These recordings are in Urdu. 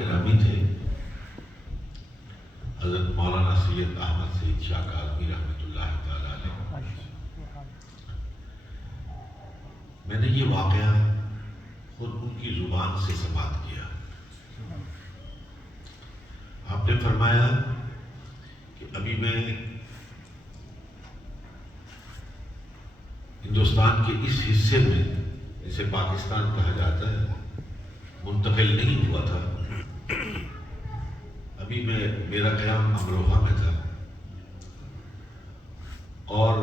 گرامی تھے حضرت مولانا سید احمد سعید شاہ کاظمی رحمۃ اللہ تعالیٰ علیہ. میں نے یہ واقعہ خود ان کی زبان سے سماعت کیا. آپ نے فرمایا کہ ابھی میں ہندوستان کے اس حصے میں جسے پاکستان کہا جاتا ہے منتقل نہیں ہوا تھا. ابھی میرا قیام امروہہ میں تھا اور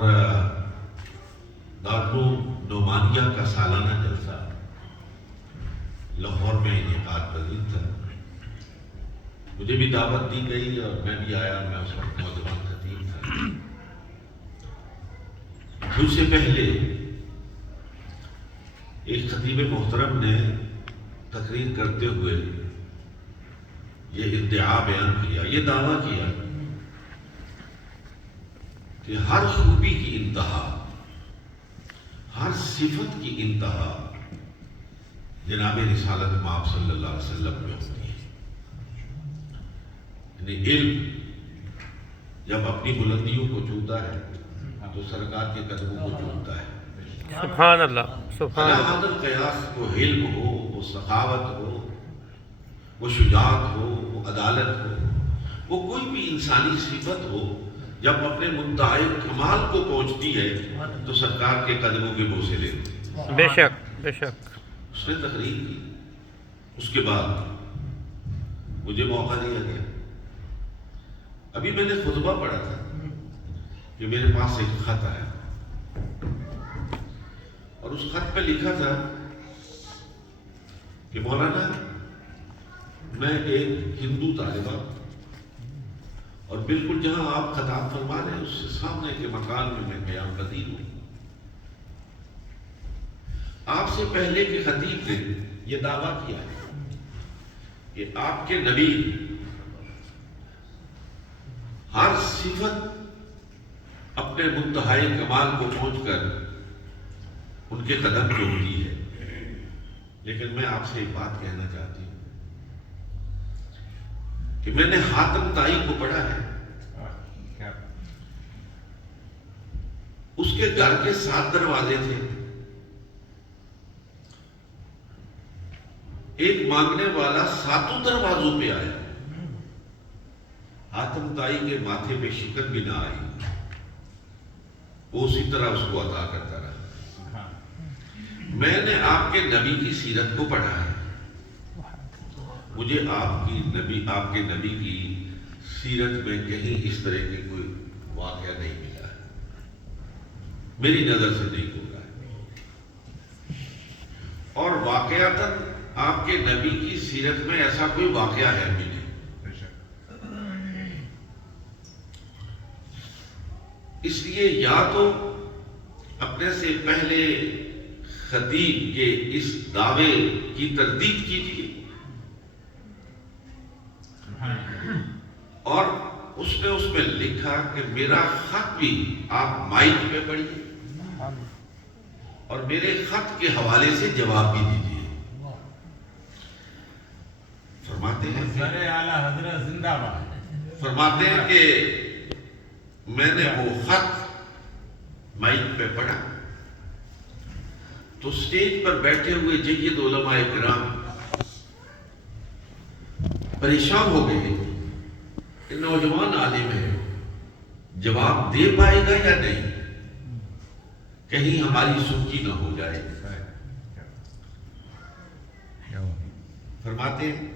دارالعلوم نعمانیہ کا سالانہ جلسہ لاہور میں انعقاد پذیر تھا. مجھے بھی دعوت دی گئی اور میں بھی آیا. میں اس وقت نوجوان خطیب تھا. مجھ سے پہلے ایک خطیب محترم نے تقریر کرتے ہوئے یہ ادعا بیان کیا، یہ دعویٰ کیا کہ ہر خوبی کی انتہا، ہر صفت کی انتہا جناب رسالت مآب صلی اللہ علیہ وسلم میں ہوتی ہے. یعنی علم جب اپنی بلندیوں کو چومتا ہے تو سرکار کے قدموں کو چومتا ہے. سبحان اللہ، سبحان اللہ. علی حد قیاس وہ علم ہو، وہ سخاوت ہو، وہ شجاعت ہو، وہ عدالت ہو، وہ کوئی بھی انسانی صفت ہو، جب اپنے منتہائی کمال کو پہنچتی ہے تو سرکار کے قدموں کے بوسے لیتی ہے. بے شک بے شک. اس نے تقریر کی. اس کے بعد مجھے موقع دیا گیا. ابھی میں نے خطبہ پڑھا تھا کہ میرے پاس ایک خط آیا اور اس خط پہ لکھا تھا کہ مولانا میں ایک ہندو طالبہ اور بالکل جہاں آپ خطاب فرما رہے ہیں اس سے سامنے کے مکان میں قیام پذیر ہوں. آپ سے پہلے کے خطیب نے یہ دعویٰ کیا کہ آپ کے نبی ہر صفت اپنے منتہائی کمال کو پہنچ کر ان کے قدم چومتی ہے. لیکن میں آپ سے ایک بات کہنا چاہتی ہوں کہ میں نے حاتم طائی کو پڑھا ہے. اس کے گھر کے 7 دروازے تھے. ایک مانگنے والا 7 دروازوں پہ آیا. حاتم طائی کے ماتھے پہ شکن بھی نہ آئی. وہ اسی طرح اس کو عطا کرتا رہا. میں نے آپ کے نبی کی سیرت کو پڑھا ہے. مجھے آپ کے نبی کی سیرت میں کہیں اس طرح کی کوئی واقعہ نہیں ملا ہے. میری نظر سے نہیں ہوگا. اور واقعاتاً آپ کے نبی کی سیرت میں ایسا کوئی واقعہ ہے بھی نہیں. اس لیے یا تو اپنے سے پہلے خطیب کے اس دعوے کی تردید کیجیے اور اس میں لکھا کہ میرا خط بھی آپ مائک پہ پڑھیے اور میرے خط کے حوالے سے جواب بھی دیجیے. فرماتے ہیں کہ میں نے وہ خط مائک پہ پڑھا تو سٹیج پر بیٹھے ہوئے جید علماء کرام پریشان ہو گئے کہ نوجوان عالم ہے، جواب دے پائے گا یا نہیں، کہیں ہماری سوچی نہ ہو جائے. فرماتے ہیں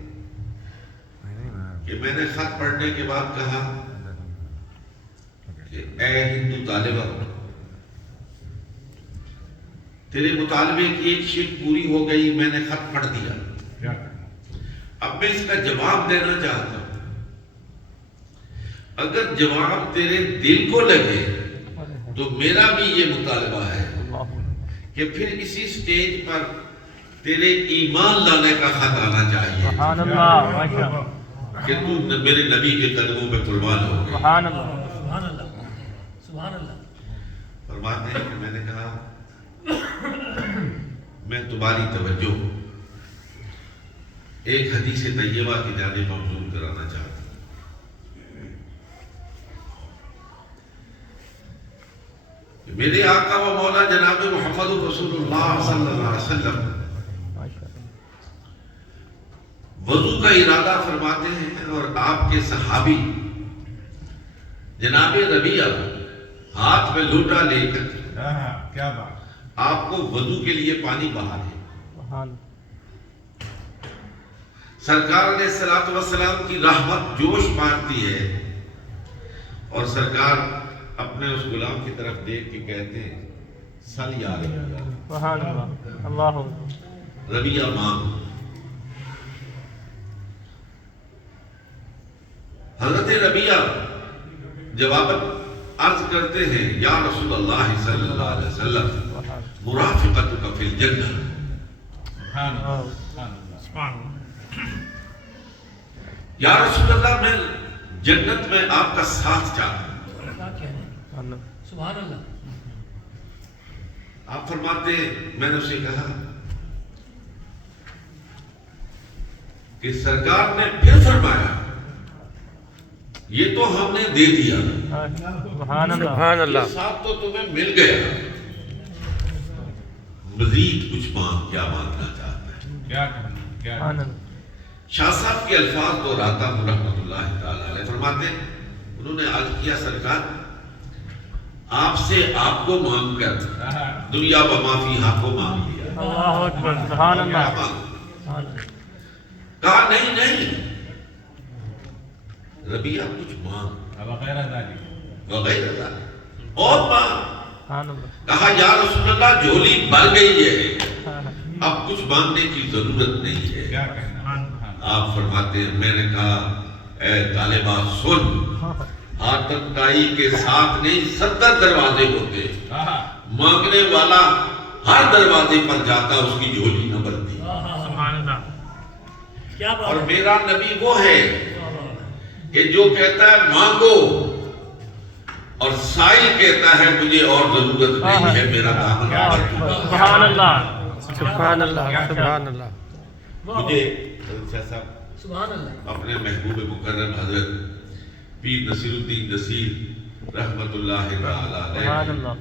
کہ میں نے خط پڑھنے کے بعد کہا کہ اے ہندو طالبہ، تیرے مطالبے کی ایک شیٹ پوری ہو گئی، میں نے خط پڑھ دیا. اب میں اس کا جواب دینا چاہتا ہوں. اگر جواب تیرے دل کو لگے تو میرا بھی یہ مطالبہ ہے کہ پھر اسی سٹیج پر تیرے ایمان لانے کا خط آنا چاہیے کہ تو میرے نبی کے قدموں پہ قربان ہو گئے. سبحان اللہ، سبحان اللہ، سبحان اللہ. فرماتے ہیں کہ میں نے کہا میں تمہاری توجہ ایک حدیث طیبہ کی جانب مبذول کرانا چاہتا ہوں. میرے آقا و مولا جناب محمد رسول اللہ صلی اللہ علیہ وسلم وضو کا ارادہ فرماتے ہیں اور آپ کے صحابی جناب ربیعہ ہاتھ میں لوٹا لے کر کیا بات. آپ کو وضو کے لیے پانی بہا دے. سرکار علیہ الصلوۃ والسلام کی رحمت جوش مارتی ہے اور سرکار اپنے اس غلام کی طرف دیکھ کے کہتے ہیں سل یا ربیعہ. سبحان اللہ. اللہ ربیعہ مانگ. حضرت ربیعہ جواباً عرض کرتے ہیں یا رسول اللہ صلی اللہ علیہ وسلم مرافقتک فی الجنہ. سبحان اللہ. سبحان اللہ. یا رسول اللہ میں جنت میں آپ کا ساتھ چاہتا ہوں. کیا کہنے. سبحان اللہ. آپ فرماتے ہیں میں نے اسے کہا کہ سرکار نے پھر فرمایا یہ تو ہم نے دے دیا, سبحان اللہ. یہ ساتھ تو تمہیں مل گیا, مزید کچھ مانگ. کیا مانگنا چاہتا ہے؟ کیا کہنا. کیا شاہ صاحب کے الفاظ دہراتا ہوں رحمۃ اللہ تعالی علیہ. فرماتے ہیں انہوں نے عرض کیا سرکار آپ سے آپ کو مانگ کر دنیا و ما فیہا کو مانگ لیا. اللہ اکبر. سبحان اللہ. کیا مانگ؟ کہا نہیں نہیں ربیعہ کچھ مانگ وغیرہ ذالک. وغیرہ ذالک اور مانگ. سبحان اللہ. کہا یا رسول اللہ جھولی بھر گئی ہے اب کچھ مانگنے کی ضرورت نہیں ہے. کیا کہنا. آپ فرماتے ہیں میں نے کہا اے طالبہ سن, آتن تائی کے ساتھ نہیں 70 دروازے ہوتے, مانگنے والا ہر دروازے پر جاتا اس کی جھولی نہ بھرتی. سبحان اللہ. کیا بات اور ہے. میرا نبی وہ ہے کہ جو کہتا ہے مانگو اور سائل کہتا ہے مجھے اور ضرورت نہیں ہے, میرا دامن بھر چکا. سبحان اللہ. سبحان اللہ. سبحان اللہ. مجھے حضرت شاہ صاحب سبحان اللہ. اپنے محبوب مکرم حضرت پیر نصیر الدین نصیر رحمت اللہ تعالی سبحان علیہ اللہ.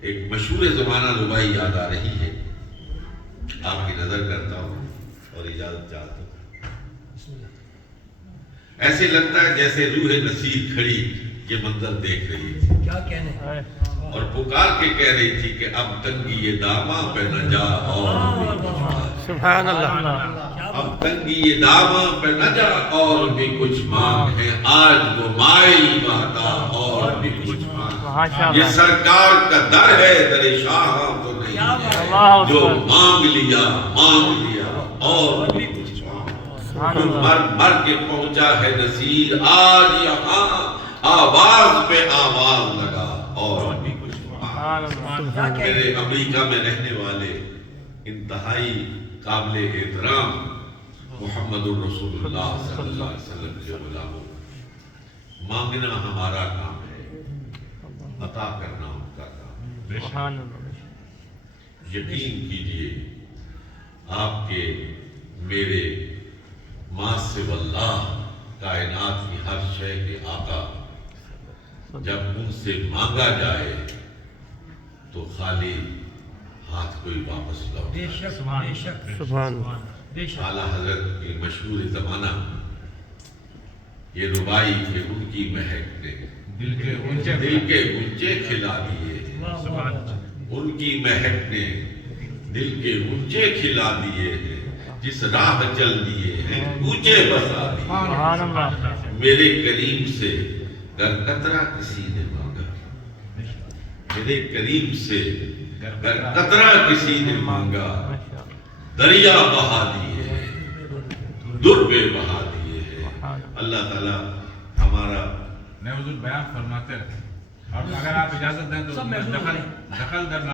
ایک مشہور زمانہ ربائی یاد آ رہی ہے, آپ کی نظر کرتا ہوں اور اجازت چاہتا ہوں. بسم اللہ. ایسے لگتا ہے جیسے روح نصیر کھڑی یہ منظر دیکھ رہی تھی کیا کہنے. اور پکار کے کہہ رہی تھی کہ اب تنگی یہ داماں پہ نہ جا اور بھی کچھ مانگ. سبحان اللہ. اب تنگی یہ داماں پہ نہ جا اور بھی کچھ مانگ ہے, آج وہ مائل بہتا اور بھی کچھ مانگ. ماشاء یہ اللہ. سرکار کا در ہے, در شاہ تو نہیں ہے, اللہ جو اکبر. مانگ لیا اور بھی کچھ مانگ. سبحان اللہ. مر مر کے پہنچا ہے نصیر آج یہاں, آواز پہ آواز لگا اور بھی کچھ مانگ. سبحان اللہ. میرے امریکہ میں رہنے والے انتہائی قابل احترام محمد الرسول اللہ صلی اللہ علیہ وسلم کے غلاموں, مانگنا ہمارا کام ہے, عطا کرنا ان کا کام. سبحان اللہ. یقین کیجئے آپ کے میرے ما سوی اللہ کائنات کی ہر شے کے آقا جب ان سے مانگا جائے تو خالی ہاتھ کوئی واپس بے لوٹے. شک بے شک سبحان اللہ. بے شک. اعلیٰ حضرت کی مشہور زمانہ یہ ربائی کہ ان کی مہک نے دل کے اونچے دل کے اونچے کھلا دیے, واہ واہ واہ. ان کی مہک نے دل کے اونچے کھلا دیے ہیں, جس راہ چل دیے ہیں اونچے بسا دیے. سبحان اللہ. میرے کریم سے گر قطرہ کسی نے مانگا, میرے کریم سے گر قطرہ کسی نے مانگا, دریا بہا دیے ہیں, در بے بہا دیے ہیں. اللہ تعالیٰ ہمارا نعوذ البیان فرماتے رہے. اور اگر آپ اجازت دیں تو سب محفوظ دخل ہیں. دخل در